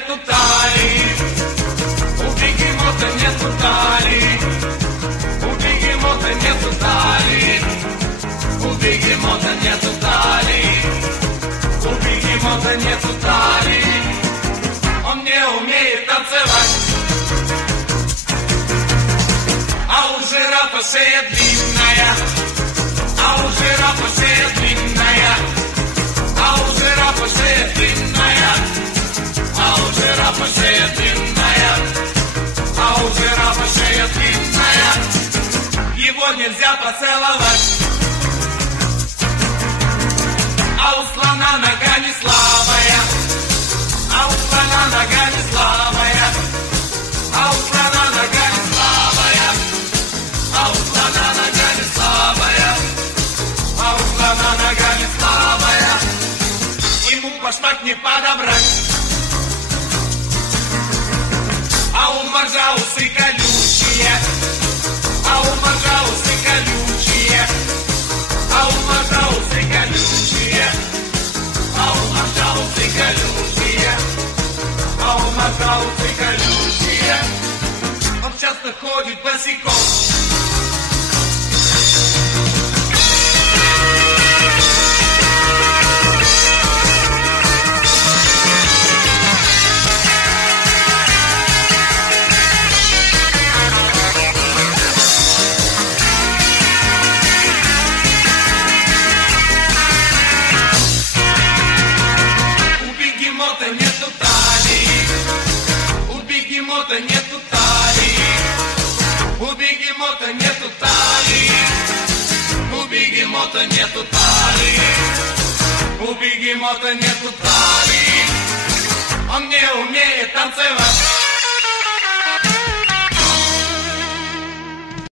нету талии, у бегемота нету талии, у бегемота нету талии, у бегемота нету талии, у бегемота нету талии. Он не умеет танцевать, а у жирафа шея длинная, а у жирафа шея длинная, а у жирафа шея длинная, а у жирафа шея длинная, а у жирафа шея длинная. Его нельзя поцеловать, а у слона нога не слабая, а у слона нога не слабая, а у слона нога не слабая, а у слона нога не слабая, а у слона нога не слабая. Ему башмак не подобрать, а у моржа усы колючие, а у моржа усы колючие, а у моржа усы колючие, а у моржа усы колючие, а у моржа усы колючие. Он часто ходит босиком, нету талии, у бегемота нету талии, у бегемота нету талии, у бегемота нету талии.